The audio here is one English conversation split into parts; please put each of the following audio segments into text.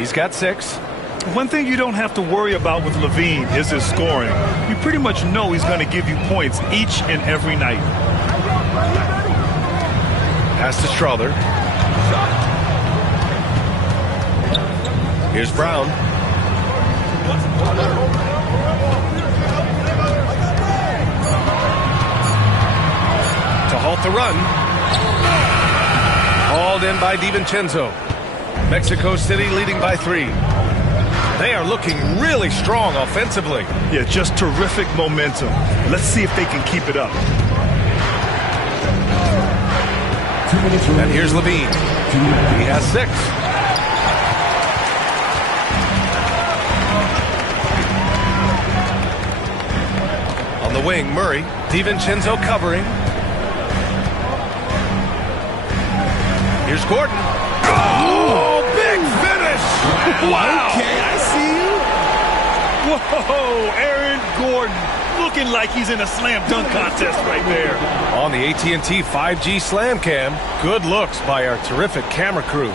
He's got 6. One thing you don't have to worry about with Levine is his scoring. You pretty much know he's going to give you points each and every night. Pass to Strother. Here's Brown. To halt the run. Hauled in by DiVincenzo. Mexico City leading by 3. They are looking really strong offensively. Yeah, just terrific momentum. Let's see if they can keep it up. And here's Levine. He has 6. On the wing, Murray. DiVincenzo covering. Here's Gordon. Oh, big finish! Wow! Okay, I see you. Whoa, Aaron Gordon. Looking like he's in a slam dunk contest right there. On the AT&T 5G Slam Cam, good looks by our terrific camera crew.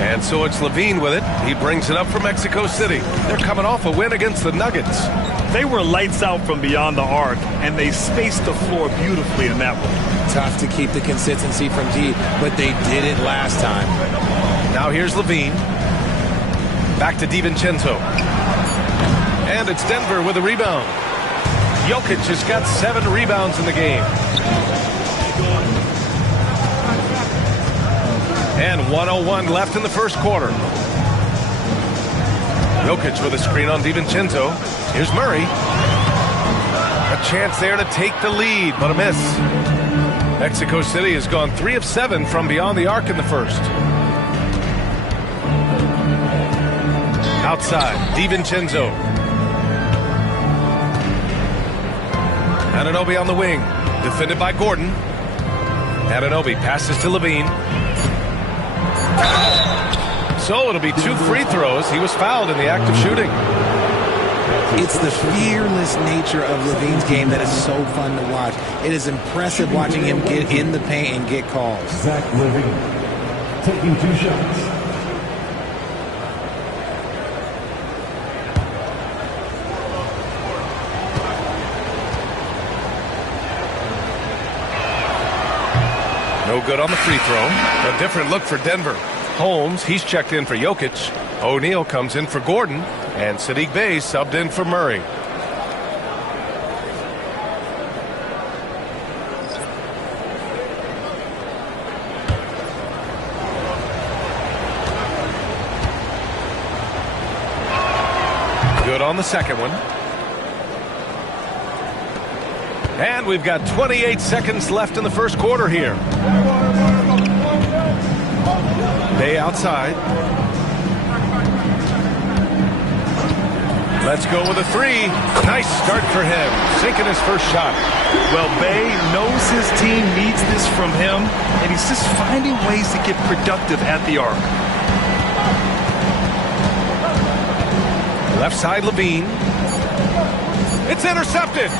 And so it's Levine with it. He brings it up for Mexico City. They're coming off a win against the Nuggets. They were lights out from beyond the arc, and they spaced the floor beautifully in that one. Tough to keep the consistency from D, but they did it last time. Now here's Levine. Back to DiVincenzo. And it's Denver with a rebound. Jokic has got 7 rebounds in the game. And 1:01 left in the first quarter. Jokic with a screen on DiVincenzo. Here's Murray. A chance there to take the lead, but a miss. Mexico City has gone 3 of 7 from beyond the arc in the first. Outside, DiVincenzo. Anunoby on the wing. Defended by Gordon. Anunoby passes to Levine. So it'll be 2 free throws. He was fouled in the act of shooting. It's the fearless nature of Levine's game that is so fun to watch. It is impressive watching him get in the paint and get calls. Zach Levine taking 2 shots. No good on the free throw. A different look for Denver. Holmes, he's checked in for Jokic. O'Neal comes in for Gordon. And Saddiq Bey subbed in for Murray. Good on the second one. And we've got 28 seconds left in the first quarter here. Bey outside. Let's go with a 3. Nice start for him. Sinking his first shot. Well, Bey knows his team needs this from him, and he's just finding ways to get productive at the arc. Left side, Levine. It's intercepted.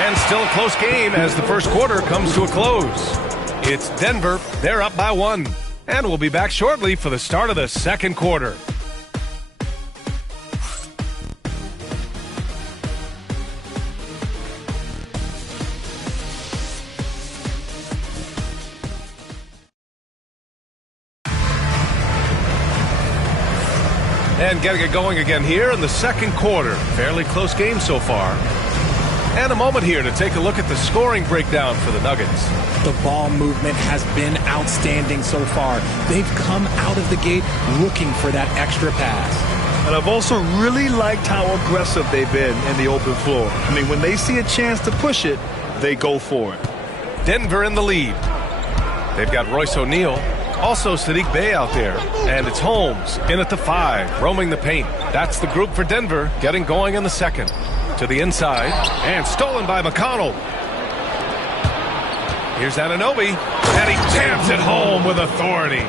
And still a close game as the first quarter comes to a close. It's Denver. They're up by 1. And we'll be back shortly for the start of the second quarter. And getting it going again here in the second quarter. Fairly close game so far. And a moment here to take a look at the scoring breakdown for the Nuggets. The ball movement has been outstanding so far. They've come out of the gate looking for that extra pass. And I've also really liked how aggressive they've been in the open floor. I mean, when they see a chance to push it, they go for it. Denver in the lead. They've got Royce O'Neal. Also Saddiq Bey out there. And it's Holmes in at the 5, roaming the paint. That's the group for Denver, getting going in the second. To the inside, and stolen by McConnell. Here's Anunoby, and he jams it home with authority.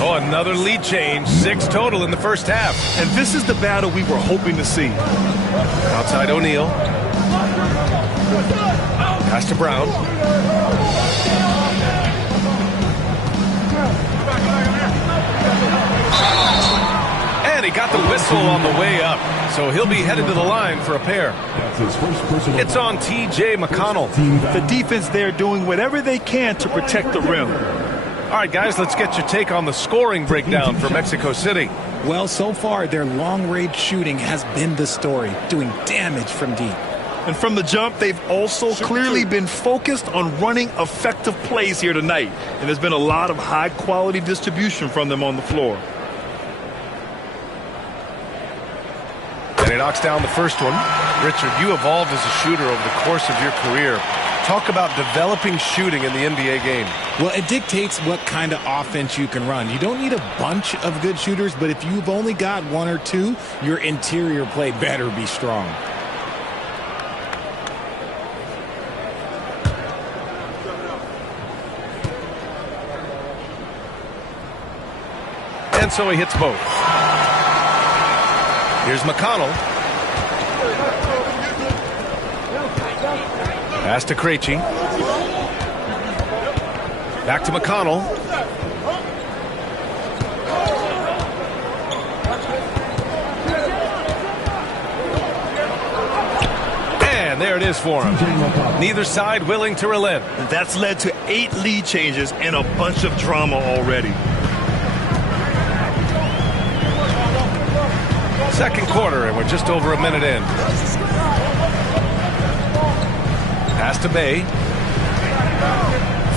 Oh, another lead change, 6 total in the first half. And this is the battle we were hoping to see. Outside O'Neal. Pass to Brown. And he got the whistle on the way up, so he'll be headed to the line for a pair. That's his first personal. It's on T.J. McConnell. The defense there doing whatever they can to protect the rim. All right, guys, let's get your take on the scoring breakdown for Mexico City. Well, so far, their long-range shooting has been the story, doing damage from deep. And from the jump, they've also clearly been focused on running effective plays here tonight. And there's been a lot of high-quality distribution from them on the floor. And he knocks down the first one. Richard, you evolved as a shooter over the course of your career. Talk about developing shooting in the NBA game. Well, it dictates what kind of offense you can run. You don't need a bunch of good shooters, but if you've only got one or two, your interior play better be strong. And so he hits both. Here's McConnell. Pass to Krejci. Back to McConnell. And there it is for him. Neither side willing to relent. That's led to 8 lead changes and a bunch of drama already. Second quarter, and we're just over a minute in. Pass to Bay.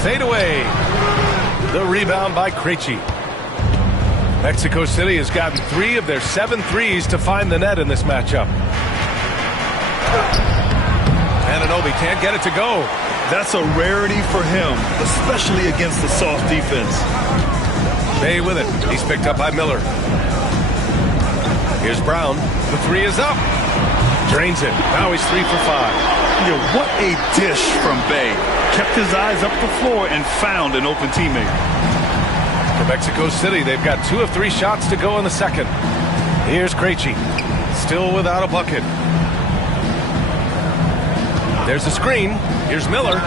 Fade away. The rebound by Krejci. Mexico City has gotten 3 of their 7 threes to find the net in this matchup. Anunoby can't get it to go. That's a rarity for him, especially against the soft defense. Bay with it. He's picked up by Miller. Here's Brown. The 3 is up. Drains it. Now he's 3 for 5. Yeah, what a dish from Bay. Kept his eyes up the floor and found an open teammate. For Mexico City, they've got 2 of 3 shots to go in the second. Here's Krejci. Still without a bucket. There's a screen. Here's Miller.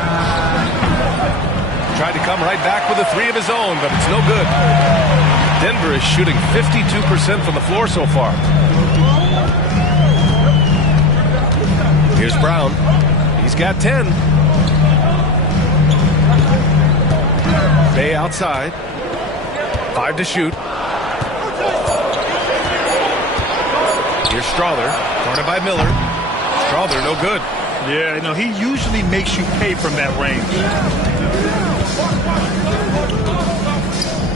Tried to come right back with a 3 of his own, but it's no good. Denver is shooting 52% from the floor so far. Here's Brown. He's got 10. Bay outside. 5 to shoot. Here's Strawther. Guarded by Miller. Strawther, no good. Yeah, you know, he usually makes you pay from that range.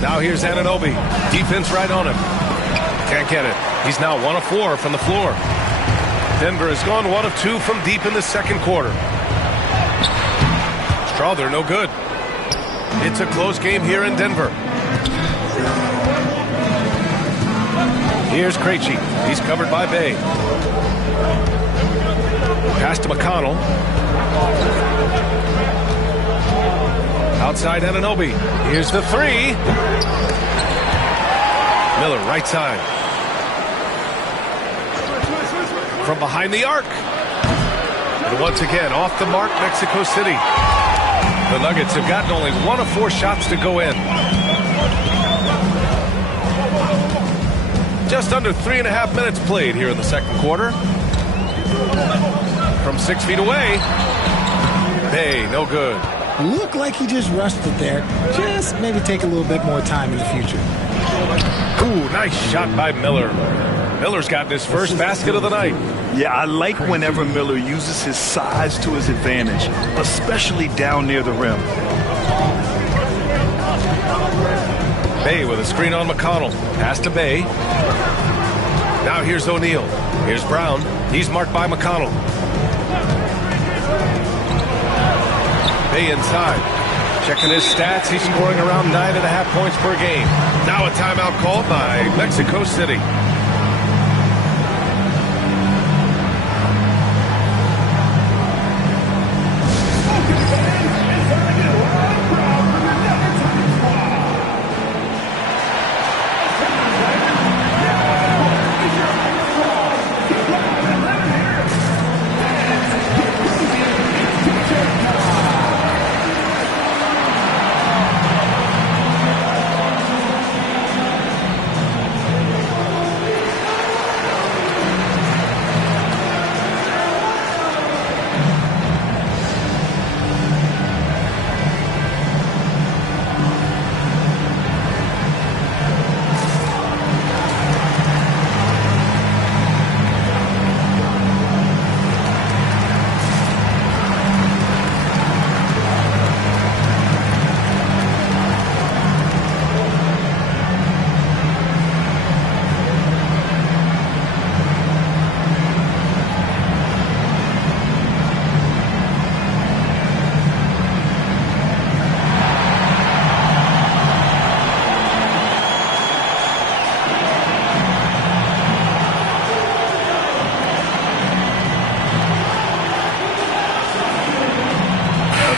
Now here's Anunoby. Defense right on him. Can't get it. He's now 1 of 4 from the floor. Denver has gone 1 of 2 from deep in the second quarter. Strawther, no good. It's a close game here in Denver. Here's Krejci. He's covered by Bay. Pass to McConnell. Outside Anunoby. Here's the 3. Miller, right side. From behind the arc. And once again, off the mark, Mexico City. The Nuggets have gotten only 1 of 4 shots to go in. Just under 3.5 minutes played here in the second quarter. From 6 feet away. Bay, no good. Looked like he just rushed it there. Just maybe take a little bit more time in the future. Ooh, nice shot by Miller. Miller's gotten his first basket of the night. Yeah, I like whenever Miller uses his size to his advantage, especially down near the rim. Bay with a screen on McConnell. Pass to Bay. Now here's O'Neal. Here's Brown. He's marked by McConnell. Bay inside. Checking his stats, he's scoring around 9.5 points per game. Now a timeout called by Mexico City.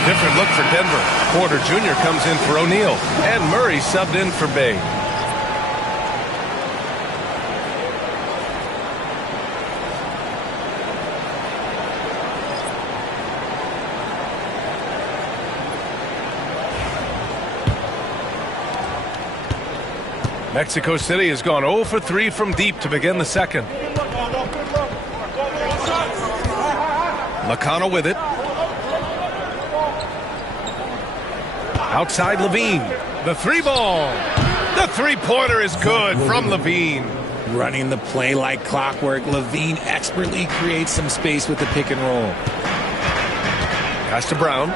Different look for Denver. Porter Jr. comes in for O'Neal, and Murray subbed in for Bay. Mexico City has gone 0 for 3 from deep to begin the second. McConnell with it. Outside Levine. The three ball. The three-pointer is good from Levine. Running the play like clockwork, Levine expertly creates some space with the pick and roll. Pass to Brown.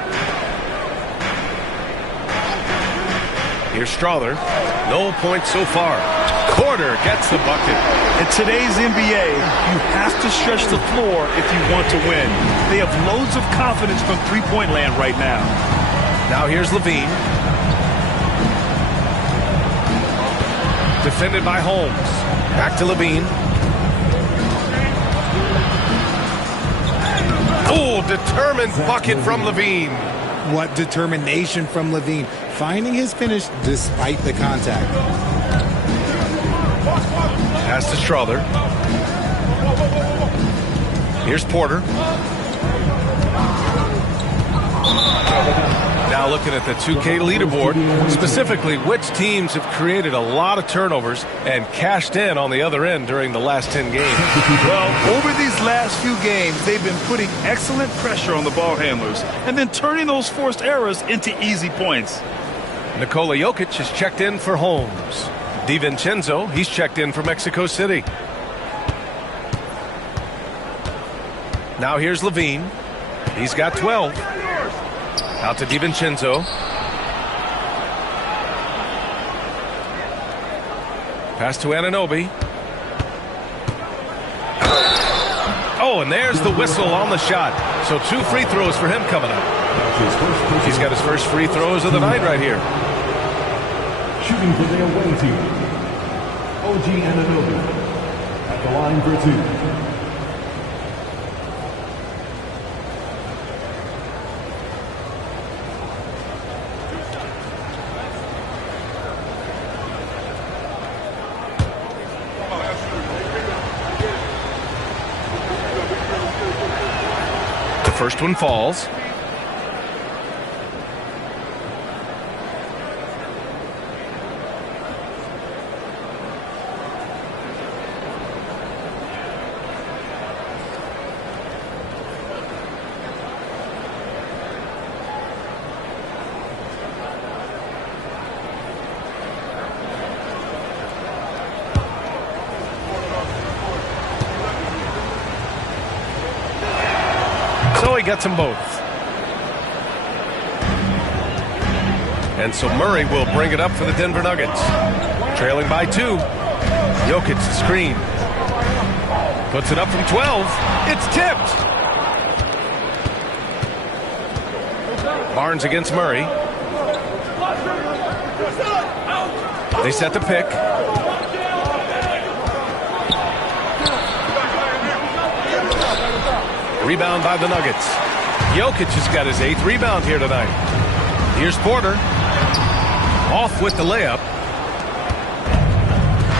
Here's Strother. No points so far. Porter gets the bucket. In today's NBA, you have to stretch the floor if you want to win. They have loads of confidence from three-point land right now. Now here's Levine. Defended by Holmes. Back to Levine. Oh, determined bucket from Levine. What determination from Levine, finding his finish despite the contact. Pass to Strother. Here's Porter. Now looking at the 2K leaderboard, specifically which teams have created a lot of turnovers and cashed in on the other end during the last 10 games. Well, over these last few games, they've been putting excellent pressure on the ball handlers and then turning those forced errors into easy points. Nikola Jokic has checked in for Holmes. DiVincenzo, he's checked in for Mexico City. Now here's Levine. He's got 12. Out to DiVincenzo. Pass to Anunoby. Oh, and there's the whistle on the shot. So 2 free throws for him coming up. He's got his first free throws of the night right here. Shooting for the away team, OG Anunoby at the line for 2. The first one falls. So he gets them both. And so Murray will bring it up for the Denver Nuggets. Trailing by 2. Jokic the screen. Puts it up from 12. It's tipped. Barnes against Murray. They set the pick. Rebound by the Nuggets. Jokic has got his 8th rebound here tonight. Here's Porter. Off with the layup.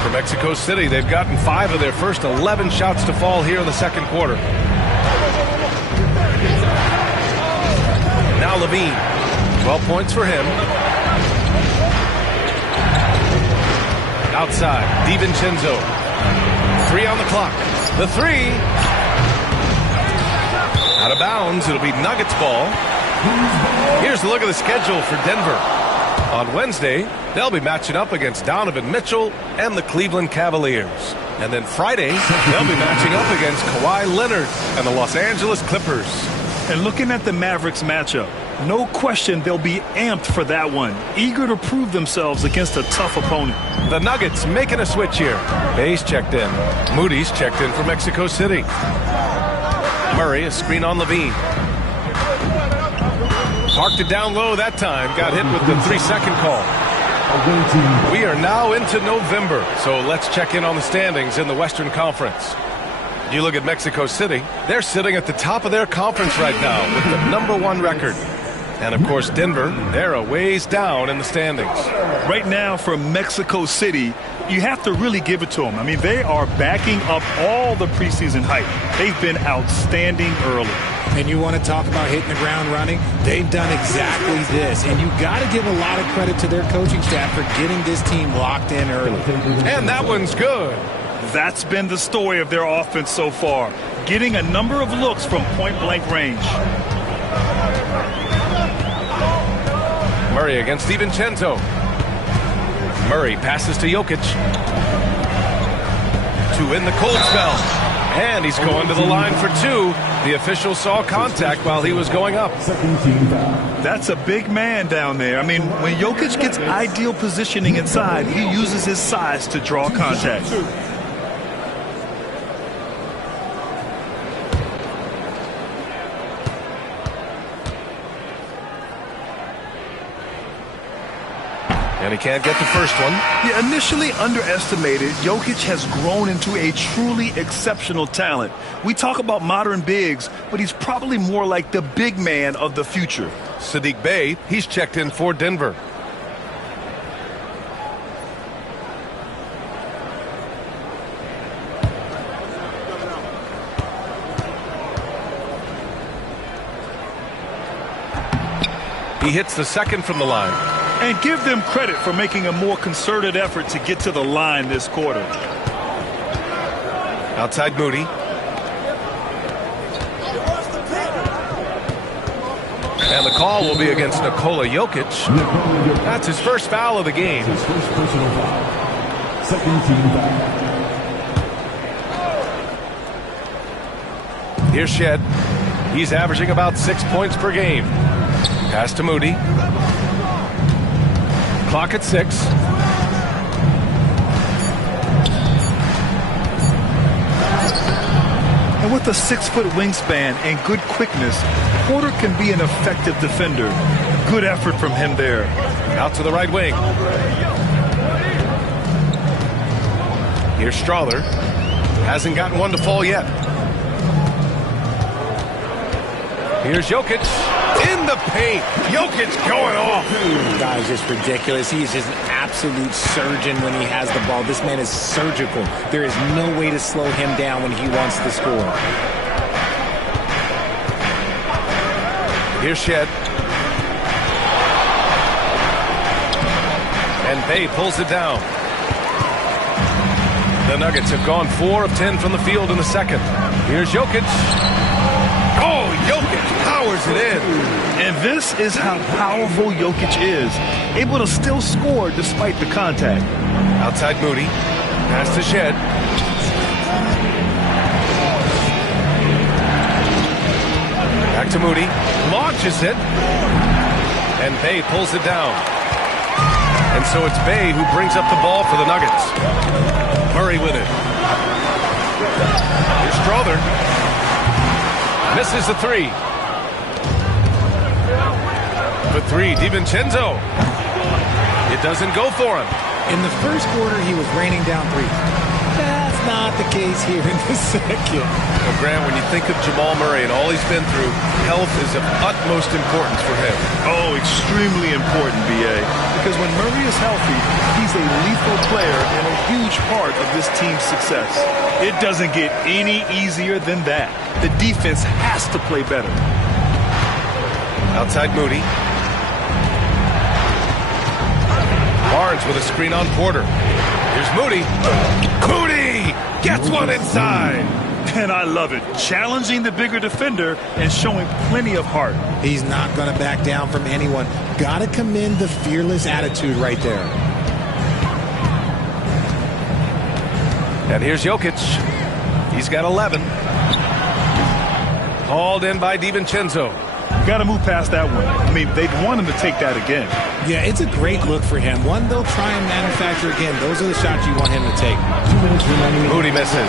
For Mexico City, they've gotten 5 of their first 11 shots to fall here in the second quarter. Now Levine. 12 points for him. Outside, DiVincenzo. 3 on the clock. The 3. Out of bounds, it'll be Nuggets ball. Here's a look at the schedule for Denver. On Wednesday, they'll be matching up against Donovan Mitchell and the Cleveland Cavaliers. And then Friday, they'll be matching up against Kawhi Leonard and the Los Angeles Clippers. And looking at the Mavericks matchup, no question they'll be amped for that one, eager to prove themselves against a tough opponent. The Nuggets making a switch here. Bay's checked in. Moody's checked in for Mexico City. Murray, a screen on Levine. Parked it down low that time. Got hit with the 3-second call. We are now into November, so let's check in on the standings in the Western Conference. You look at Mexico City, they're sitting at the top of their conference right now with the #1 record. And, of course, Denver, they're a ways down in the standings. Right now for Mexico City, you have to really give it to them. I mean, they are backing up all the preseason hype. They've been outstanding early. And you want to talk about hitting the ground running? They've done exactly this. And you got to give a lot of credit to their coaching staff for getting this team locked in early. And that one's good. That's been the story of their offense so far, getting a number of looks from point-blank range. Murray against DiVincenzo. Murray passes to Jokic. To end the cold spell. And he's going to the line for two. The official saw contact while he was going up. That's a big man down there. I mean, when Jokic gets ideal positioning inside, he uses his size to draw contact. And he can't get the first one. Yeah, initially underestimated, Jokic has grown into a truly exceptional talent. We talk about modern bigs, but he's probably more like the big man of the future. Saddiq Bey, he's checked in for Denver. He hits the second from the line. And give them credit for making a more concerted effort to get to the line this quarter. Outside Moody. And the call will be against Nikola Jokic. That's his first foul of the game. His first personal foul. Second team foul. Here's Shed. He's averaging about 6 points per game. Pass to Moody. Clock at 6. And with a 6-foot wingspan and good quickness, Porter can be an effective defender. Good effort from him there. Out to the right wing. Here's Strother. Hasn't gotten one to fall yet. Here's Jokic. In the paint. Jokic going off. This guy is just ridiculous. He is just an absolute surgeon when he has the ball. This man is surgical. There is no way to slow him down when he wants to score. Here's Shed. And Bey pulls it down. The Nuggets have gone 4 of 10 from the field in the second. Here's Jokic. Oh, Jokic powers it in. And this is how powerful Jokic is. Able to still score despite the contact. Outside Moody. Pass to Shed. Back to Moody. Launches it. And Bey pulls it down. And so it's Bey who brings up the ball for the Nuggets. Murray with it. Here's Strother. Misses the three. For three, DiVincenzo. It doesn't go for him. In the first quarter, he was raining down three. That's not the case here in the second. Well, Grant, when you think of Jamal Murray and all he's been through, health is of utmost importance for him. Oh, extremely important, B.A. Because when Murray is healthy, he's a lethal player and a huge part of this team's success. It doesn't get any easier than that. The defense has to play better. Outside Moody. Barnes with a screen on Porter. Here's Moody. Moody gets one inside. And I love it. Challenging the bigger defender and showing plenty of heart. He's not going to back down from anyone. Got to commend the fearless attitude right there. And here's Jokic. He's got 11. Hauled in by DiVincenzo. Got to move past that one. I mean, they'd want him to take that again. Yeah, it's a great look for him. One they'll try and manufacture again. Those are the shots you want him to take. 2 minutes remaining. Moody misses.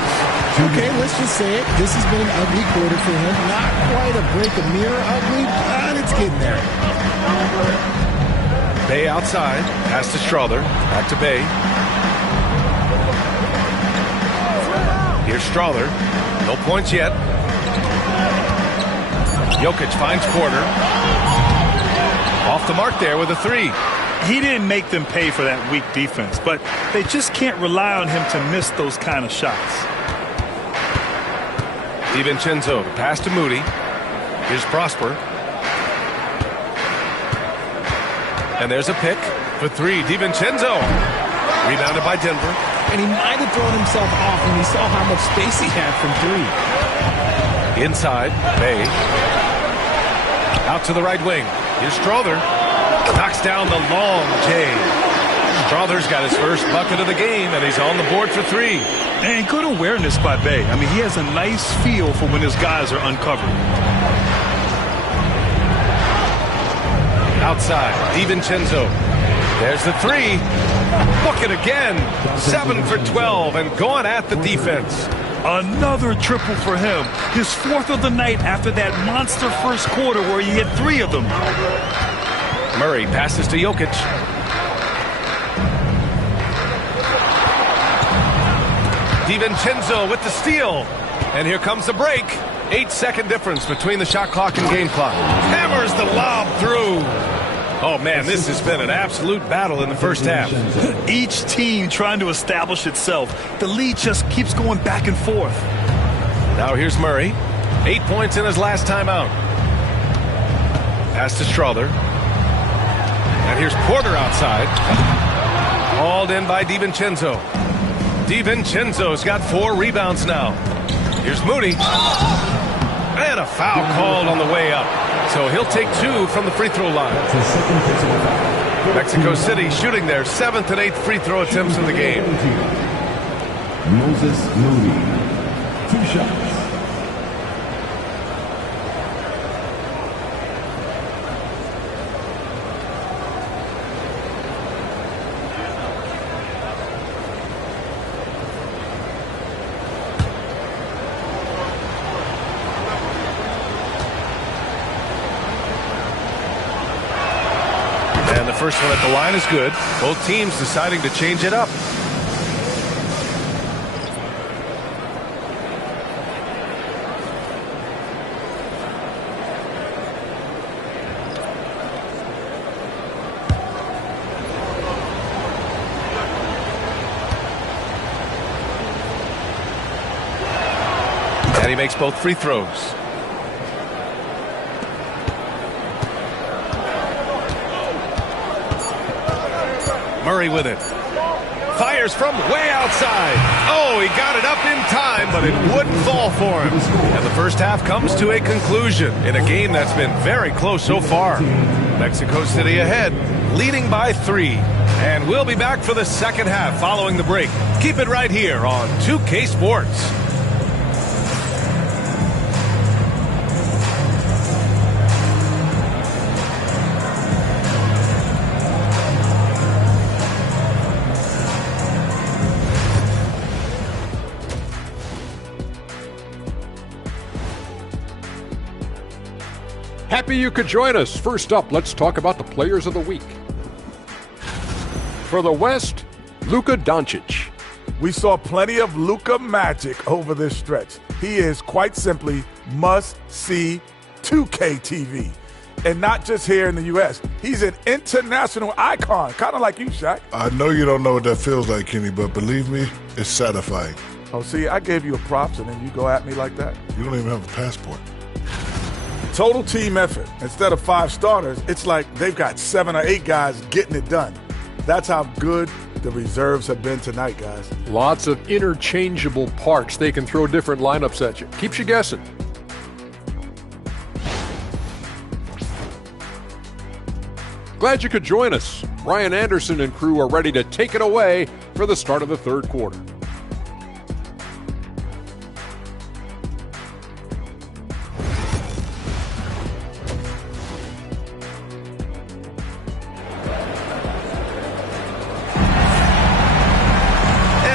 Okay, let's just say it. This has been an ugly quarter for him. Not quite a break a mirror ugly, but it's getting there. Bey outside. Pass to Strother. Back to Bey. Here's Strother. No points yet. Jokic finds Porter. Off the mark there with a three. He didn't make them pay for that weak defense, but they just can't rely on him to miss those kind of shots. DiVincenzo, the pass to Moody. Here's Prosper. And there's a pick for three. DiVincenzo. Rebounded by Denver. And he might have thrown himself off when he saw how much space he had from three. Inside, Bay. Out to the right wing. Here's Strother. Knocks down the long J. Strother's got his first bucket of the game, and he's on the board for three. And good awareness by Bay. I mean, he has a nice feel for when his guys are uncovered. Outside, DiVincenzo. There's the three. Book it again. 7 for 12 and going at the defense. Another triple for him. His fourth of the night after that monster first quarter where he hit 3 of them. Murray passes to Jokic. DiVincenzo with the steal. And here comes the break. 8-second difference between the shot clock and game clock. Hammers the lob through. Oh, man, this has been an absolute battle in the first half. Each team trying to establish itself. The lead just keeps going back and forth. Now here's Murray. 8 points in his last time out. Pass to Strother. And here's Porter outside. Hauled in by DiVincenzo. DiVincenzo's got 4 rebounds now. Here's Moody. And a foul called on the way up. So he'll take 2 from the free throw line. Mexico City shooting their 7th and 8th free throw attempts in the game. Moses Moody, 2 shots. And the first one at the line is good. Both teams deciding to change it up. And he makes both free throws. Murray with it. Fires from way outside. Oh, he got it up in time, but it wouldn't fall for him. And the first half comes to a conclusion in a game that's been very close so far. Mexico City ahead, leading by 3. And we'll be back for the second half following the break. Keep it right here on 2K Sports. Happy you could join us. First up, let's talk about the players of the week. For the West, Luka Doncic. We saw plenty of Luka magic over this stretch. He is quite simply must-see 2K TV. And not just here in the U.S. He's an international icon, kind of like you, Shaq. I know you don't know what that feels like, Kenny, but believe me, it's satisfying. Oh, see, I gave you a props, and then you go at me like that? You don't even have a passport. Total team effort. Instead of 5 starters, it's like they've got 7 or 8 guys getting it done. That's how good the reserves have been tonight, guys. Lots of interchangeable parts. They can throw different lineups at you. Keeps you guessing. Glad you could join us. Ryan Anderson and crew are ready to take it away for the start of the third quarter.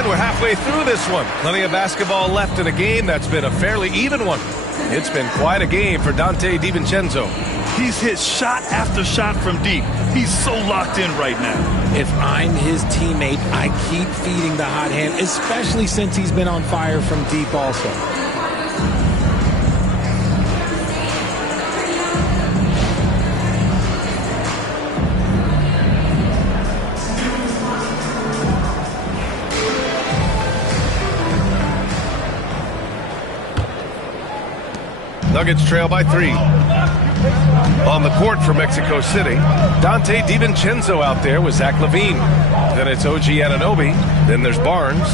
Halfway through this one. Plenty of basketball left in a game that's been a fairly even one. It's been quite a game for Donte DiVincenzo. He's hit shot after shot from deep. He's so locked in right now. If I'm his teammate, I keep feeding the hot hand, especially since he's been on fire from deep also. Nuggets trail by 3. On the court for Mexico City, Dante DiVincenzo out there with Zach LaVine. Then it's OG Anunoby. Then there's Barnes.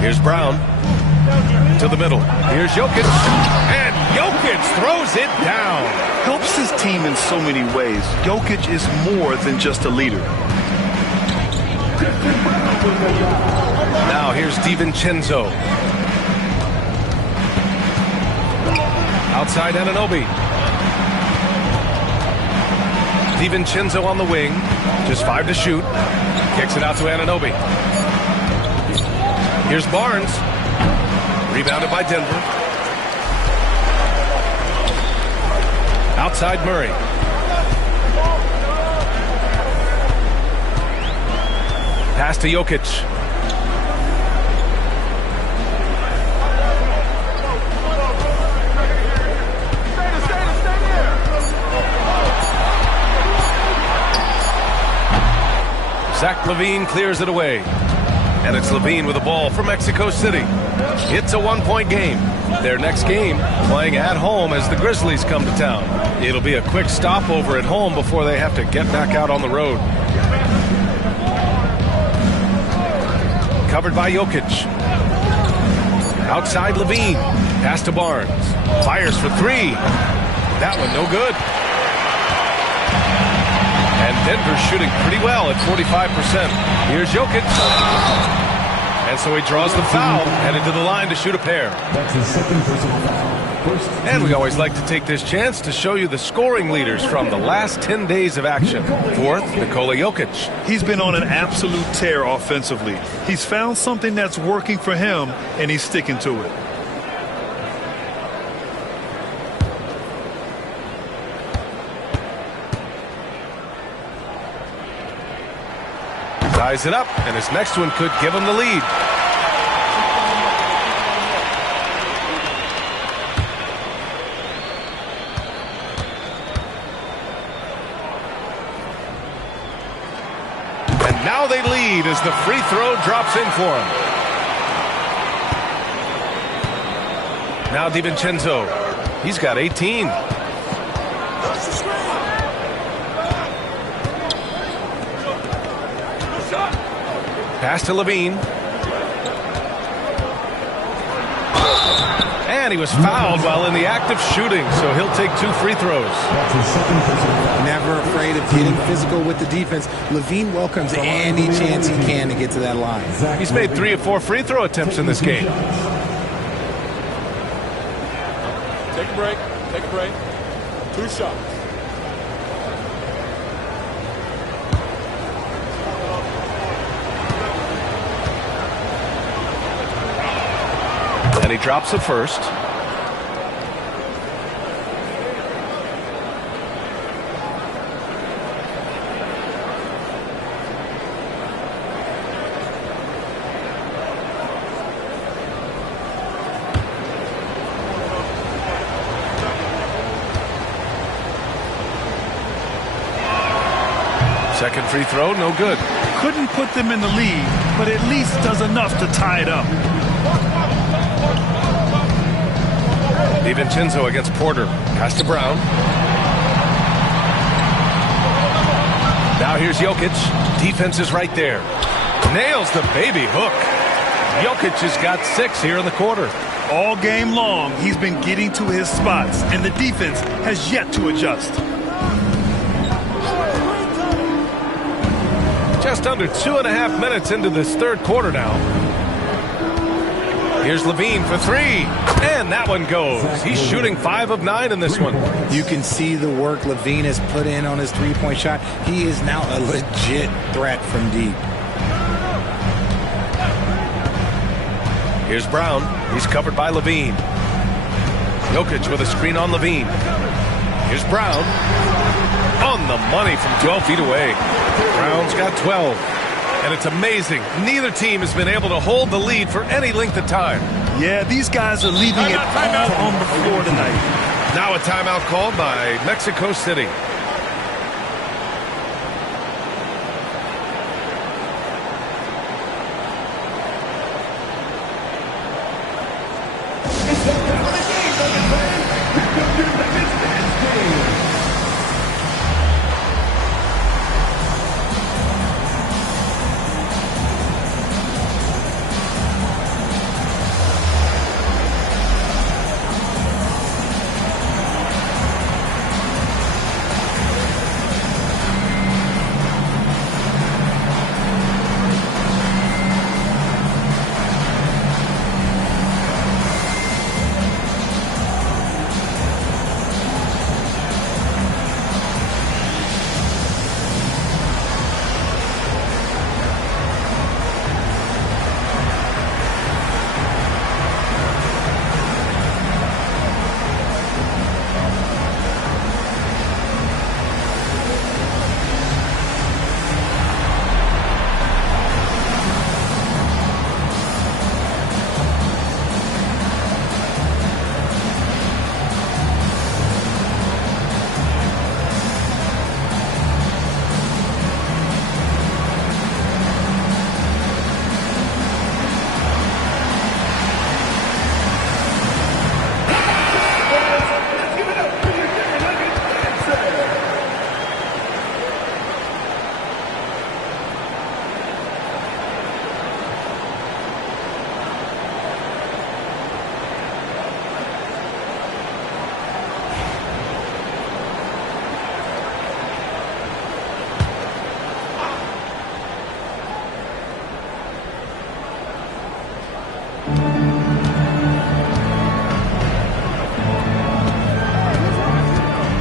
Here's Brown. To the middle. Here's Jokic. And Jokic throws it down. Helps his team in so many ways. Jokic is more than just a leader. Now here's DiVincenzo. Outside Anunoby. DiVincenzo on the wing. Just 5 to shoot. Kicks it out to Anunoby. Here's Barnes. Rebounded by Denver. Outside Murray. Pass to Jokic. Zach LaVine clears it away. And it's LaVine with the ball for Mexico City. It's a 1-point game. Their next game playing at home as the Grizzlies come to town. It'll be a quick stopover at home before they have to get back out on the road. Covered by Jokic. Outside LaVine. Pass to Barnes. Fires for 3. That one no good. And Denver's shooting pretty well at 45%. Here's Jokic. And so he draws the foul, headed to the line to shoot a pair. That's his second personal foul. And we always like to take this chance to show you the scoring leaders from the last 10 days of action. Fourth, Nikola Jokic. He's been on an absolute tear offensively. He's found something that's working for him, and he's sticking to it. Ties it up, and his next one could give him the lead. And now they lead as the free throw drops in for him. Now DiVincenzo. He's got 18. Pass to LaVine. And he was fouled while in the act of shooting, so he'll take 2 free throws. That's his second personal foul. Never afraid of getting physical with the defense. LaVine welcomes any chance he can to get to that line. He's made 3 or 4 free throw attempts in this game. Take a break. Take a break. 2 shots. And he drops it first. Second free throw, no good. Couldn't put them in the lead, but at least does enough to tie it up. DiVincenzo against Porter. Pass to Brown. Now here's Jokic. Defense is right there. Nails the baby hook. Jokic has got 6 here in the quarter. All game long, he's been getting to his spots, and the defense has yet to adjust. Just under 2.5 minutes into this third quarter now. Here's LaVine for 3. And that one goes. He's shooting 5 of 9 in this one. You can see the work LaVine has put in on his three-point shot. He is now a legit threat from deep. Here's Brown. He's covered by LaVine. Jokic with a screen on LaVine. Here's Brown. On the money from 12 feet away. Brown's got 12. And it's amazing. Neither team has been able to hold the lead for any length of time. Yeah, these guys are leaving it all on the floor tonight. Now a timeout called by Mexico City.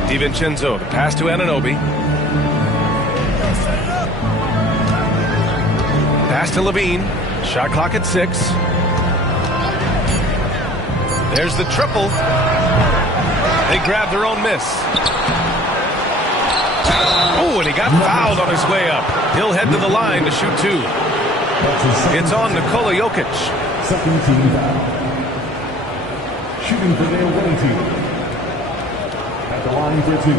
DiVincenzo, the pass to Anunoby. Pass to Levine. Shot clock at 6. There's the triple. They grab their own miss. Oh, and he got fouled on his way up. He'll head to the line to shoot 2. It's on Nikola Jokic. Second team foul. Shooting for their away team. At the line for 2.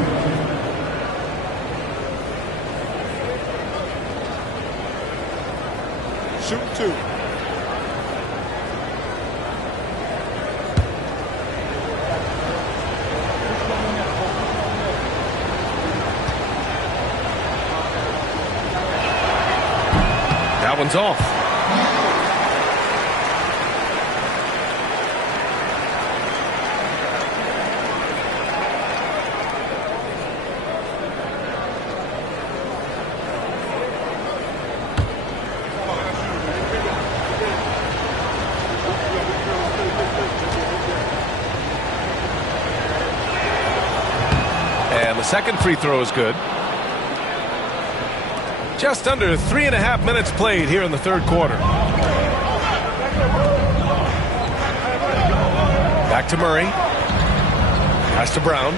Shoot 2. That one's off. And the second free throw is good. Just under 3.5 minutes played here in the third quarter. Back to Murray. Pass to Brown.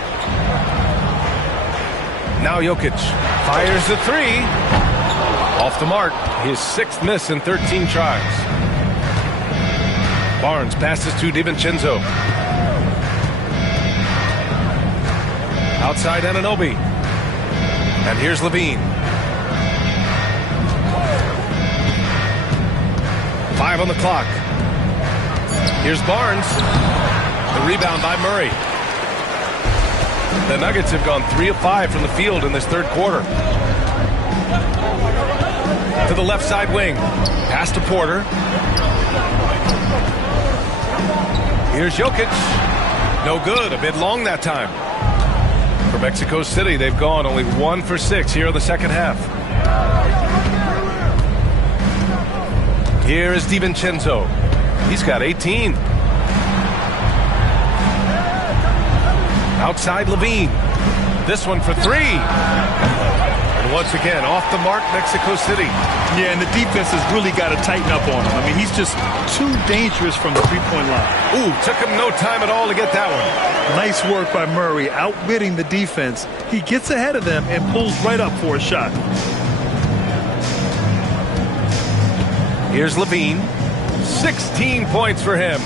Now Jokic fires the 3. Off the mark. His 6th miss in 13 tries. Barnes passes to DiVincenzo. Outside Anunoby. And here's Levine. 5 on the clock. Here's Barnes. The rebound by Murray. The Nuggets have gone 3 of 5 from the field in this third quarter. To the left side wing. Pass to Porter. Here's Jokic. No good. A bit long that time. For Mexico City, they've gone only 1 for 6 here in the second half. Here is DiVincenzo. He's got 18. Outside Levine. This one for 3. And once again, off the mark, Mexico City. Yeah, and the defense has really got to tighten up on him. I mean, he's just too dangerous from the three-point line. Ooh, took him no time at all to get that one. Nice work by Murray, outbidding the defense. He gets ahead of them and pulls right up for a shot. Here's Levine. 16 points for him.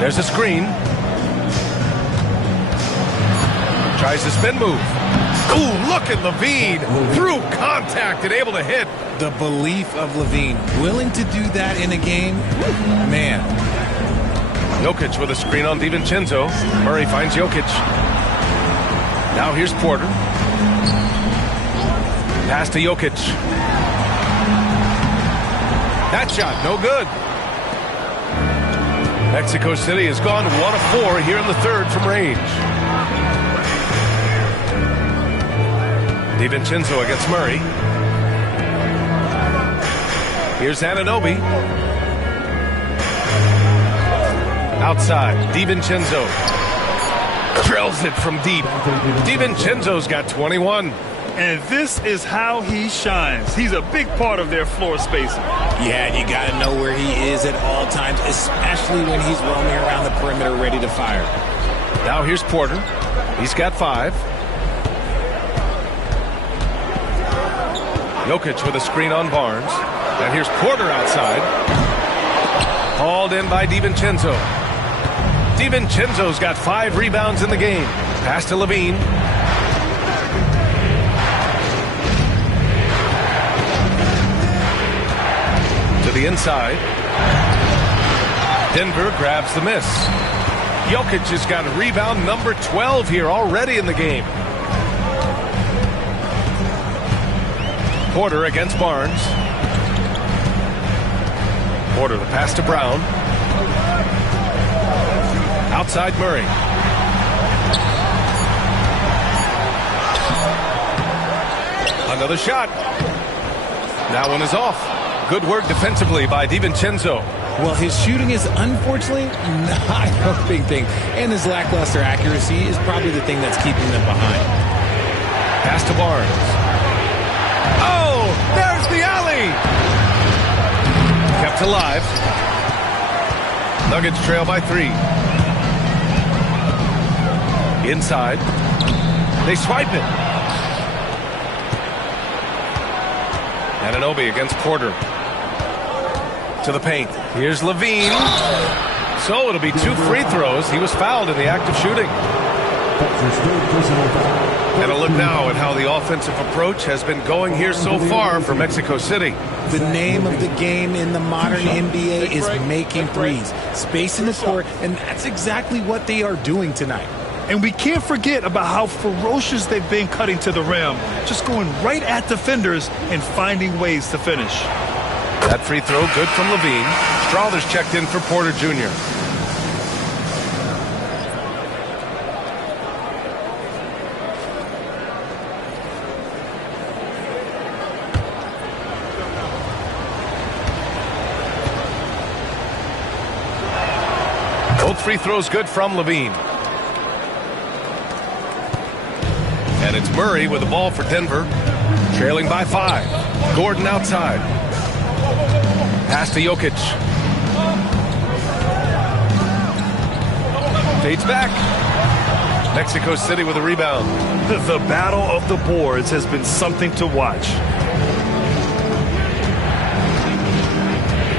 There's a screen. Tries to spin move. Ooh, look at Levine. Through contact and able to hit. The belief of Levine. Willing to do that in a game? Man. Jokic with a screen on DiVincenzo. Murray finds Jokic. Now here's Porter. Pass to Jokic. That shot, no good. Mexico City has gone 1 of 4 here in the third from range. DiVincenzo against Murray. Here's Anunoby. Outside, DiVincenzo. Drills it from deep. DiVincenzo's got 21. And this is how he shines. He's a big part of their floor spacing. Yeah, and you got to know where he is at all times, especially when he's roaming around the perimeter ready to fire. Now here's Porter. He's got 5. Jokic with a screen on Barnes. And here's Porter outside. Hauled in by DiVincenzo. DiVincenzo's got 5 rebounds in the game. Pass to Levine. To the inside. Denver grabs the miss. Jokic has got rebound number 12 here already in the game. Porter against Barnes. Porter the pass to Brown. Outside Murray. Another shot. That one is off. Good work defensively by DiVincenzo. Well, his shooting is unfortunately not a big thing, and his lackluster accuracy is probably the thing that's keeping them behind. Pass to Barnes. Oh, there's the alley! Kept alive. Nuggets trail by 3. Inside. They swipe it. Anunoby against Porter. To the paint. Here's Levine. So it'll be 2 free throws. He was fouled in the act of shooting. And a look now at how the offensive approach has been going here so far for Mexico City. The name of the game in the modern NBA is making threes, spacing the court, and that's exactly what they are doing tonight. And we can't forget about how ferocious they've been cutting to the rim, just going right at defenders and finding ways to finish. That free throw good from Levine. Strawther's checked in for Porter Jr. Both free throws good from Levine. And it's Murray with the ball for Denver, trailing by 5. Gordon outside. Pass to Jokic. Fades back. Mexico City with a rebound. The battle of the boards has been something to watch.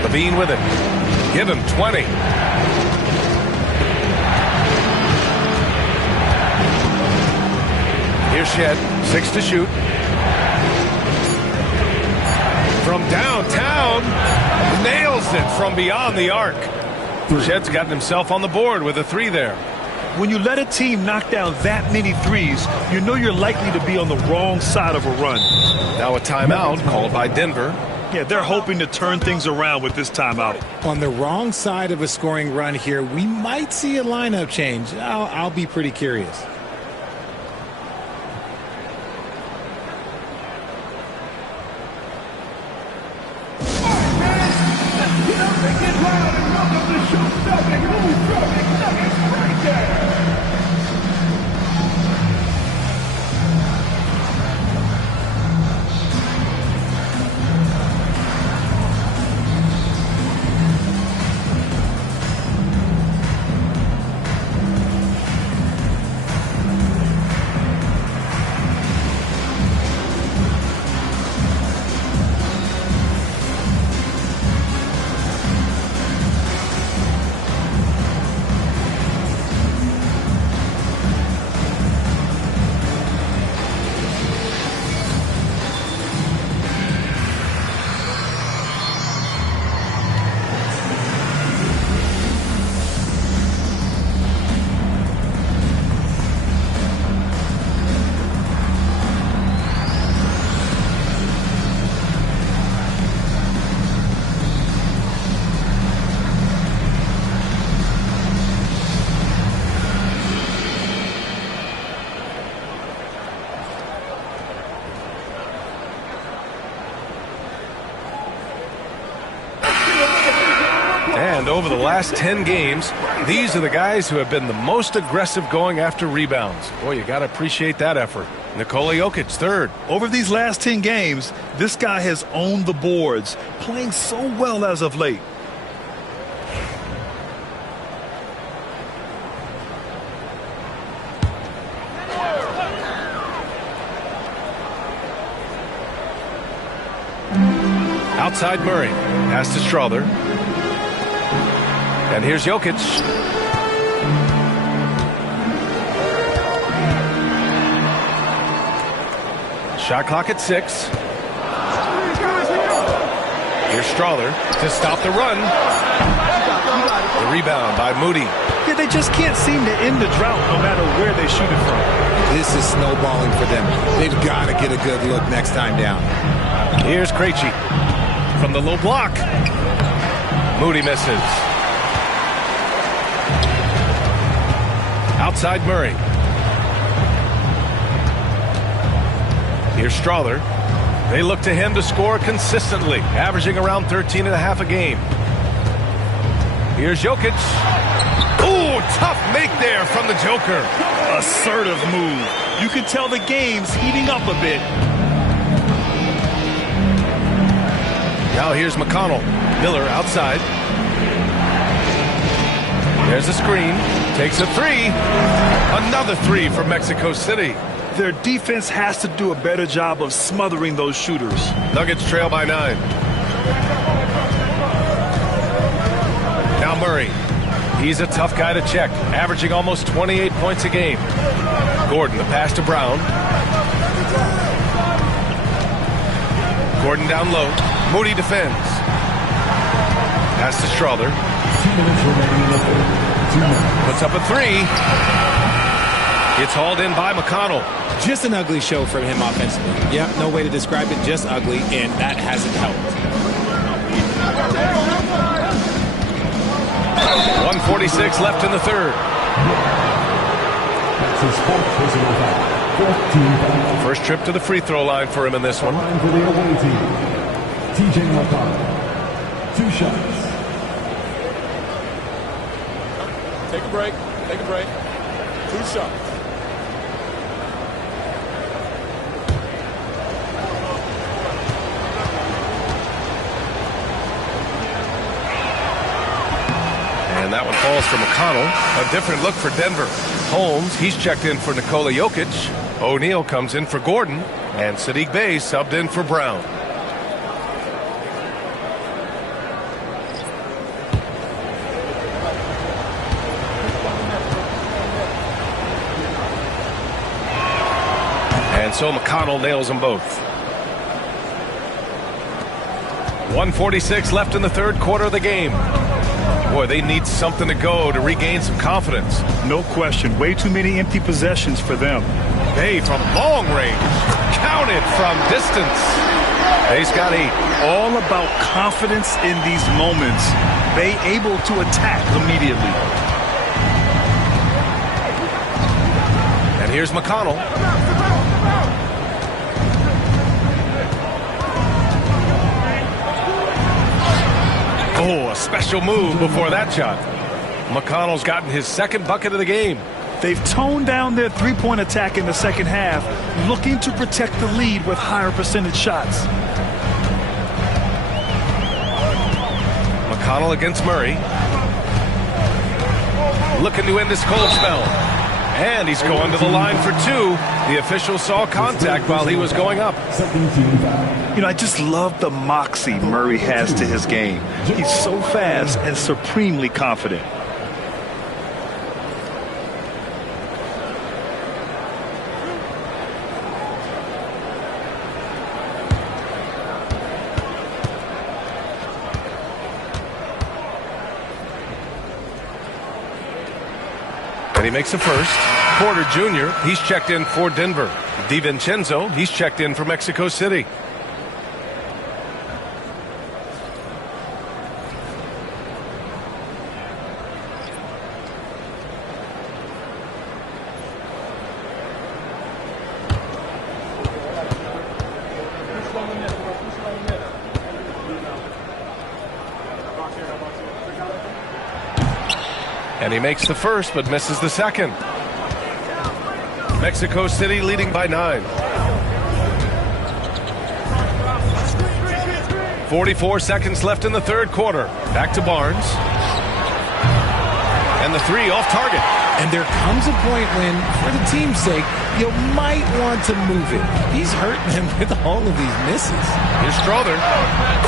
Levine with it. Give him 20. Here's Shed. 6 to shoot. From downtown, nails it from beyond the arc. Shed's gotten himself on the board with a 3 there. When you let a team knock down that many threes, you know you're likely to be on the wrong side of a run. Now a timeout called by Denver. Yeah, they're hoping to turn things around with this timeout. On the wrong side of a scoring run here, we might see a lineup change. I'll be pretty curious. And over the last 10 games, these are the guys who have been the most aggressive going after rebounds. Boy, you got to appreciate that effort. Nikola Jokic, 3rd. Over these last 10 games, this guy has owned the boards, playing so well as of late. Outside Murray. Pass to Strawther. And here's Jokic. Shot clock at 6. Here's Strawther to stop the run. The rebound by Moody. Yeah, they just can't seem to end the drought no matter where they shoot it from. This is snowballing for them. They've got to get a good look next time down. Here's Krejci from the low block. Moody misses. Outside Murray. Here's Strawther. They look to him to score consistently, averaging around 13.5 a game. Here's Jokic. Ooh, tough make there from the Joker. Assertive move. You can tell the game's heating up a bit. Now here's McConnell. Miller outside. There's a screen. Takes a three. Another three for Mexico City. Their defense has to do a better job of smothering those shooters. Nuggets trail by 9. Now Murray. He's a tough guy to check, averaging almost 28 points a game. Gordon, the pass to Brown. Gordon down low. Moody defends. Pass to Strother. 2 minutes remaining in the third. 2 minutes. Puts up a three. It's hauled in by McConnell. Just an ugly show from him offensively. Yep, no way to describe it, just ugly, and that hasn't helped. 1:46 left in the third. That's his 4th personal foul. 4th team foul. First trip to the free throw line for him in this one. Line for the away team. TJ McConnell. 2 shots. Take a break. Take a break. 2 shots. And that one falls for McConnell. A different look for Denver. Holmes, he's checked in for Nikola Jokic. O'Neal comes in for Gordon. And Saddiq Bey subbed in for Brown. And so McConnell nails them both. 1:46 left in the third quarter of the game. Boy, they need something to go to regain some confidence. No question. Way too many empty possessions for them. Bey from long range. Counted from distance. Bey's got 8. All about confidence in these moments. Bey able to attack immediately. And here's McConnell. Oh, a special move before that shot. McConnell's gotten his second bucket of the game. They've toned down their three-point attack in the second half, looking to protect the lead with higher percentage shots. McConnell against Murray. Looking to end this cold spell. And he's going to the line for 2. The official saw contact while he was going up. You know, I just love the moxie Murray has to his game. He's so fast and supremely confident. And he makes the first. Porter Jr., he's checked in for Denver. DiVincenzo, he's checked in for Mexico City. And he makes the first, but misses the second. Mexico City leading by 9. 44 seconds left in the third quarter. Back to Barnes. And the 3 off target. And there comes a point when, for the team's sake, you might want to move it. He's hurting them with all of these misses. Here's Strother.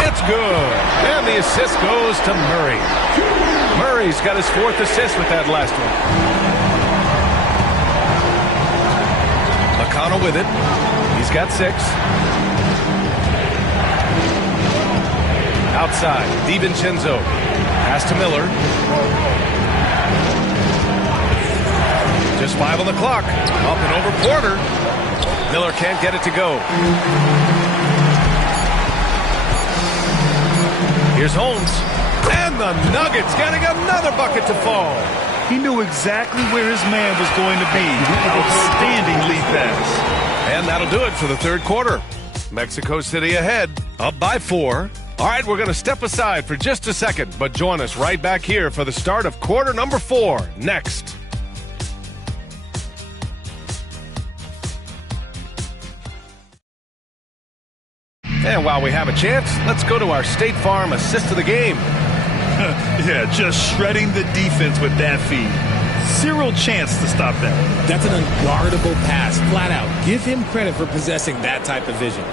It's good. And the assist goes to Murray. Murray's got his 4th assist with that last one. McConnell with it. He's got 6. Outside, DiVincenzo. Pass to Miller. Just 5 on the clock. Up and over Porter. Miller can't get it to go. Here's Holmes. And the Nuggets getting another bucket to fall. He knew exactly where his man was going to be. Outstanding lead pass. And that'll do it for the third quarter. Mexico City ahead, up by 4. All right, we're going to step aside for just a second, but join us right back here for the start of quarter number 4 next. And while we have a chance, let's go to our State Farm assist of the game. Yeah, just shredding the defense with that feed. Zero chance to stop that. That's an unguardable pass, flat out. Give him credit for possessing that type of vision.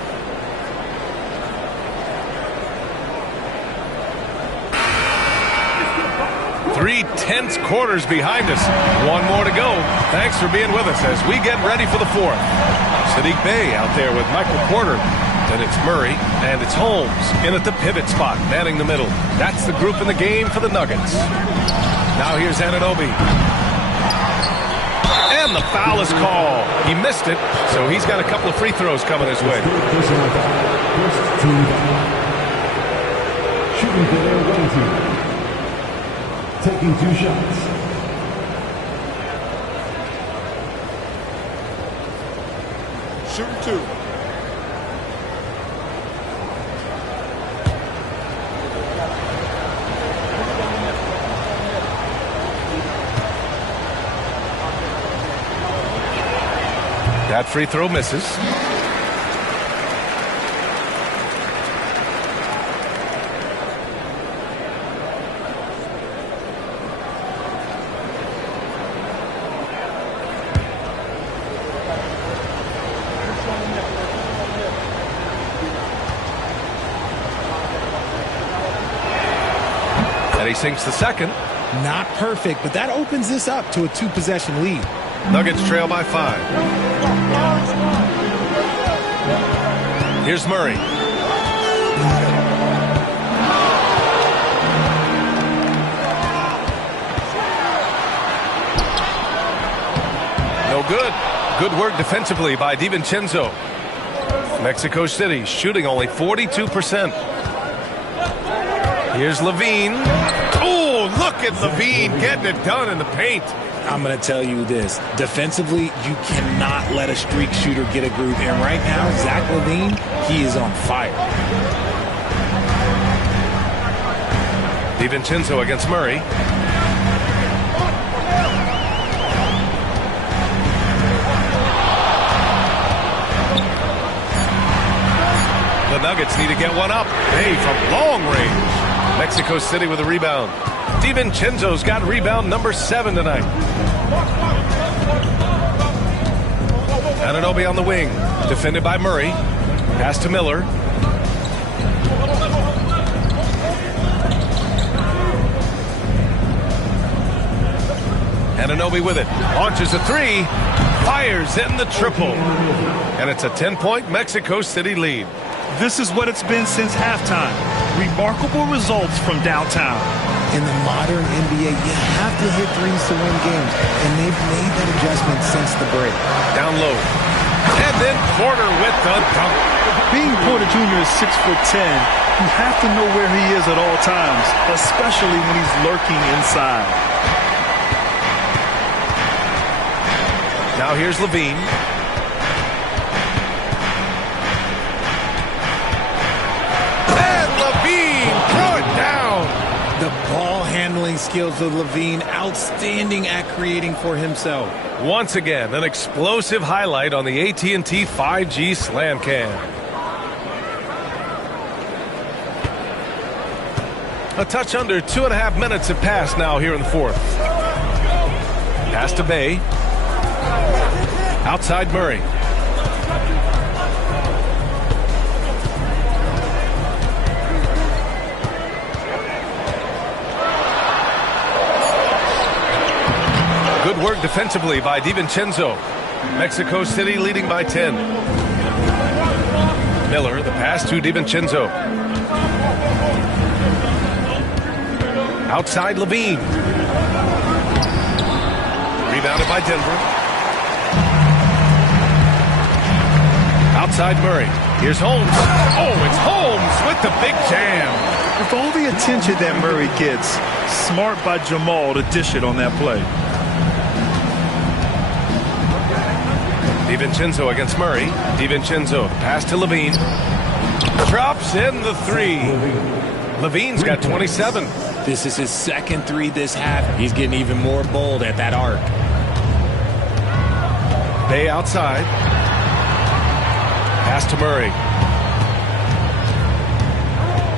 3 tense quarters behind us. One more to go. Thanks for being with us as we get ready for the 4th. Saddiq Bey out there with Michael Porter. Then it's Murray, and it's Holmes in at the pivot spot, manning the middle. That's the group in the game for the Nuggets. Now here's Anunoby. And the foul is called. He missed it, so he's got a couple of free throws coming his way. First team foul. Shooting for their away team. Taking 2 shots. Shooting 2. That free throw misses. And he sinks the second. Not perfect, but that opens this up to a 2-possession lead. Nuggets trail by 5. Here's Murray. No good. Good work defensively by DiVincenzo. Mexico City shooting only 42%. Here's Levine. Oh, look at Levine getting it done in the paint. I'm going to tell you this. Defensively, you cannot let a streak shooter get a groove. And right now, Zach LaVine, he is on fire. DiVincenzo against Murray. The Nuggets need to get one up. Hey, from long range. Mexico City with a rebound. DiVincenzo's got rebound number 7 tonight. Anunoby on the wing. Defended by Murray. Pass to Miller. Anunoby with it. Launches a 3. Fires in the triple. And it's a 10-point Mexico City lead. This is what it's been since halftime. Remarkable results from downtown. In the modern NBA, you have to hit threes to win games, and they've made that adjustment since the break. Down low. And then Porter with the dunk. Being Porter Jr. is 6'10", you have to know where he is at all times, especially when he's lurking inside. Now here's Levine. The ball handling skills of Levine, outstanding at creating for himself. Once again, an explosive highlight on the AT&T 5G Slam Cam. A touch under 2.5 minutes have passed now here in the 4th. Pass to Bey. Outside Murray. Good work defensively by DiVincenzo. Mexico City leading by 10. Miller, the pass to DiVincenzo. Outside Levine. Rebounded by Denver. Outside Murray. Here's Holmes. Oh, it's Holmes with the big jam. With all the attention that Murray gets, smart by Jamal to dish it on that play. DiVincenzo against Murray. DiVincenzo, pass to Levine. drops in the three. Levine's got 27. This is his second three this half. He's getting even more bold at that arc. Bay outside. Pass to Murray.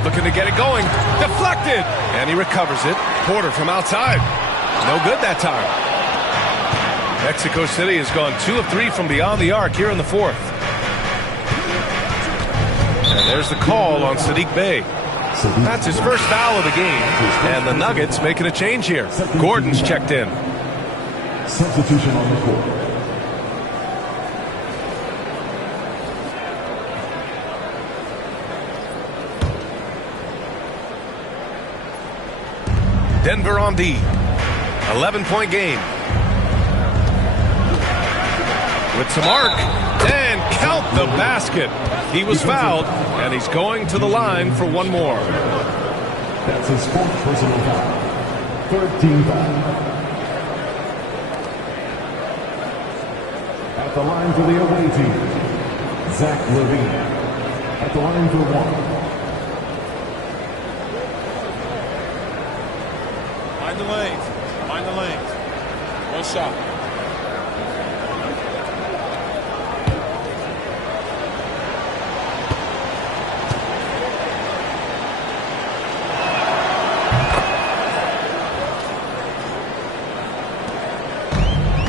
Looking to get it going. Deflected. And he recovers it. Porter from outside. No good that time. Mexico City has gone 2 of 3 from beyond the arc here in the fourth. And there's the call on Saddiq Bey. That's his first foul of the game. And the Nuggets making a change here. Gordon's checked in. Substitution on the court. Denver on D. 11-point game. With some arc. And count the basket. He was fouled, and he's going to the line for one more. That's his fourth personal foul. Third team foul. At the line for the away team, Zach Levine. At the line for one. Mind the lanes. Mind the lanes. One shot.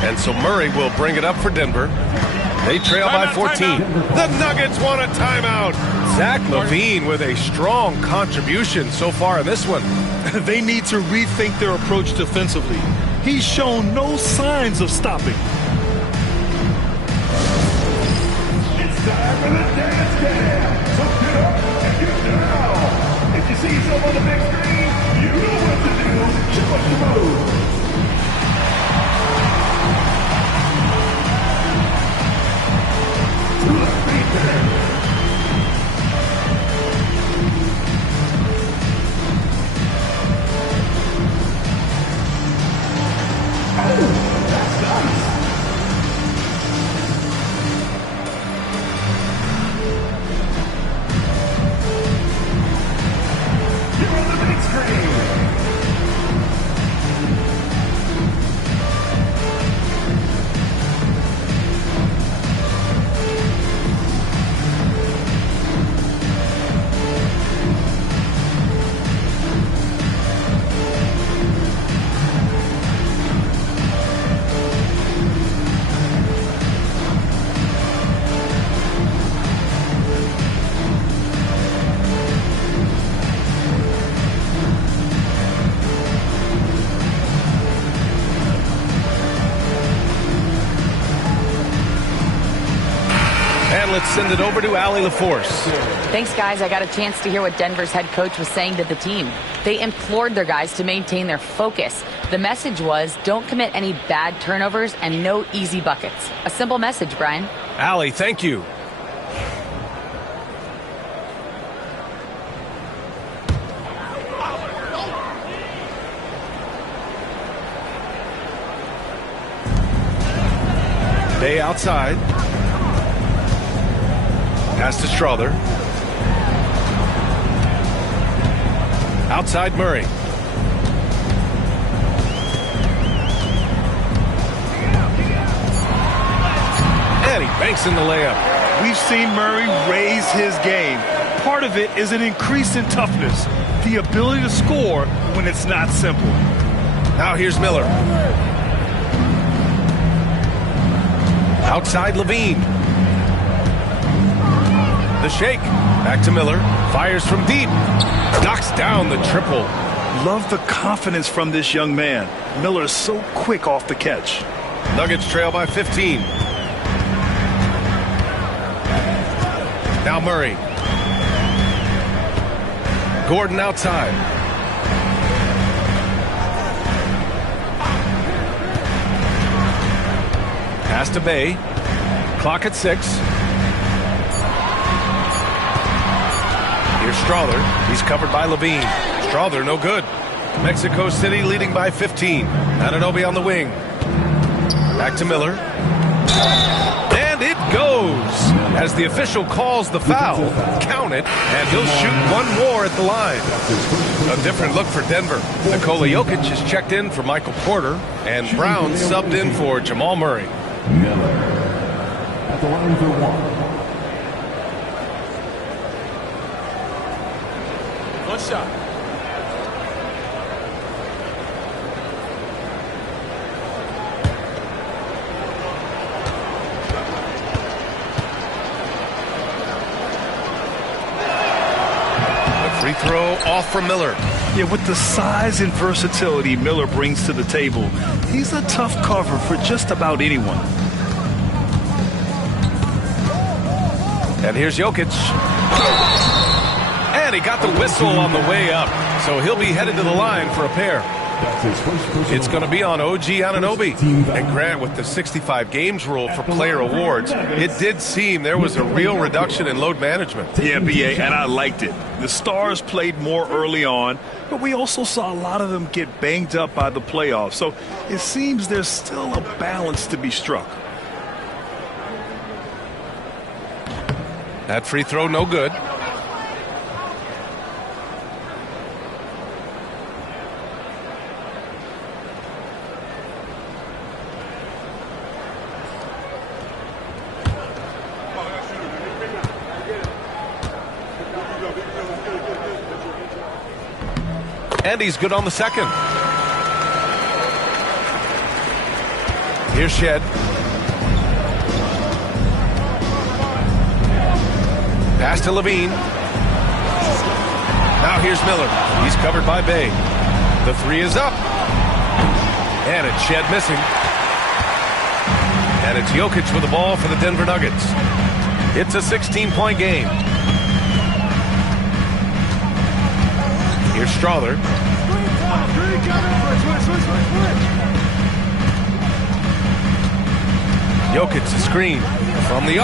And so Murray will bring it up for Denver. They trail by 14. The Nuggets want a timeout. Zach Levine with a strong contribution so far in this one. They need to rethink their approach defensively. He's shown no signs of stopping. It's time for the dance cam. So get up and get down. If you see yourself on the big screen, you know what to do. Show us the move. Let's send it over to Allie LaForce. Thanks, guys. I got a chance to hear what Denver's head coach was saying to the team. They implored their guys to maintain their focus. The message was, don't commit any bad turnovers and no easy buckets. A simple message, Brian. Allie, thank you. Bay outside. Pass to Strother. Outside Murray. And he banks in the layup. We've seen Murray raise his game. Part of it is an increase in toughness, the ability to score when it's not simple. Now here's Miller. Outside Levine. The shake. Back to Miller. Fires from deep. Knocks down the triple. Love the confidence from this young man. Miller is so quick off the catch. Nuggets trail by 15. Now Murray. Gordon outside. Pass to Bay. Clock at 6. Here's Strother. He's covered by Levine. Strother, no good. Mexico City leading by 15. Anunoby on the wing. Back to Miller. And it goes as the official calls the foul. Count it, and he'll shoot one more at the line. A different look for Denver. Nikola Jokic has checked in for Michael Porter, and Brown subbed in for Jamal Murray. Miller at the line for one. One shot. Free throw off from Miller. Yeah, with the size and versatility Miller brings to the table, he's a tough cover for just about anyone. And here's Jokic. And he got the whistle on the way up. So he'll be headed to the line for a pair. It's going to be on OG Anunoby. And Grant, with the 65 games rule for player awards, it did seem there was a real reduction in load management. Yeah, BA, and I liked it. The stars played more early on, but we also saw a lot of them get banged up by the playoffs. So it seems there's still a balance to be struck. That free throw, no good. And he's good on the second. Here's Shed. Pass to Levine. Now here's Miller. He's covered by Bay. The three is up. And it's Shed missing. And it's Jokic with the ball for the Denver Nuggets. It's a 16-point game. Here's Strother. Jokic, the screen from the